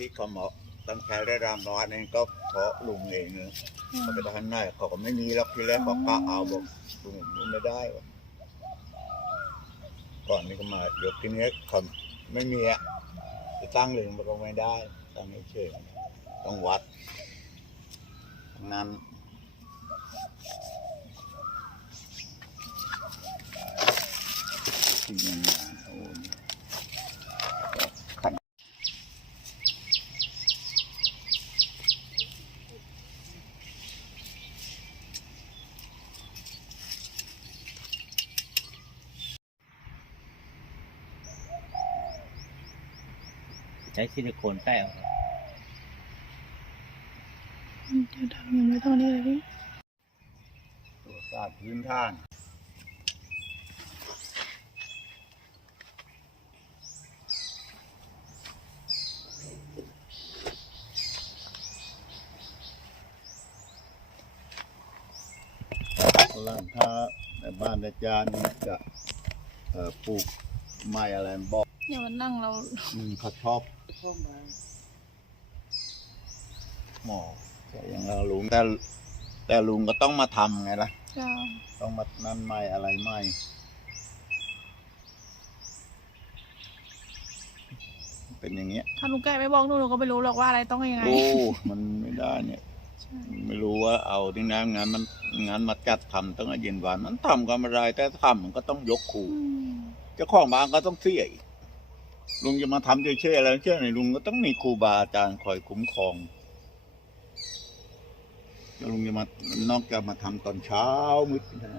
ที่เขาเหมาะตั้งใจได้รามร้อยนี่ก็เพราะลุงเองนะเขาไปทางไหนเขาก็ไม่มีแล้วทีแรกเขากะเอาบอกลุงมันไม่ได้วะก่อนนี้ก็มายกทีนี้เขาไม่มีอะจะตั้งเลยมันก็ไม่ได้ตั้งเฉยๆต้องวัดทั้งนั้นที่ยังไงโอ้ยขัน ใช้ซิลิโคนแป้งเดี๋ยวทำยังไม่ต้องนี่เลยพี่ตัวศาสตร์พื้นฐานร้านค้าในบ้านอาจารย์เนี่ยจะเอ่อปลูกไม้อะไรบอกเนี่ยมันนั่งเราอืมเขาชอบ หมอแต่อยังเราลุงแต่แต่ลุงก็ต้องมาทำไงล่ะจะต้องมานั่นไม้อะไรไม้เป็นอย่างเงี้ยถ้าลุงแกไม่บอกหนูหนูก็ไม่รู้หรอกว่าอะไรต้องยังไง โอ้มันไม่ได้เนี่ย ใช่ ไม่รู้ว่าเอาที่นั้นงานมันงานมาจัดทำต้องเอาเย็นวันมันทำก็ไม่ได้แต่ทำมันก็ต้องยกขู่อืมเจ้าของบ้านก็ต้องเสียอีก ลุงจะมาทำเฉยๆอะไรเชื่อไหนลุงก็ต้องมีครูบาอาจารย์คอยคุ้มครองแล้วลุงจะมานอกจากมาทำตอนเช้ามืดนะ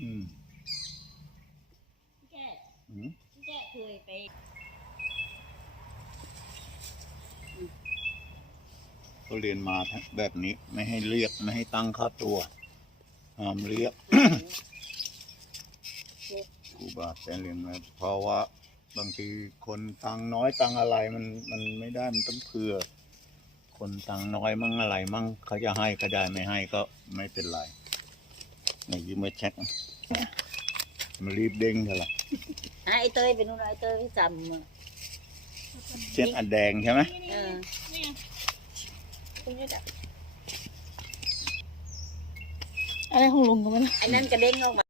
อืมแก่อืมแก่เคยไปเขาเรียนมาแบบนี้ไม่ให้เรียกไม่ให้ตั้งค่าตัวห้ามเรียกครูบาอาจเรียนมาเพราะว่าบางทีคนตังน้อยตังอะไรมันมันไม่ได้มันต้องเผื่อ คนตังน้อยมั่งอะไรมั่งเขาจะให้ก็ได้ไม่ให้ก็ไม่เป็นไร นยืมมาเช็คนะมันรีบเด้งเถอะล่ะอะไอ้เตยเป็นนู่นไอ้เตยจำอะเช็คอันแดงใช่ไหมเออคุณจะจับอะไรของลุงก็ไม่รู้ไอ้นั่นกระเด้งออกมา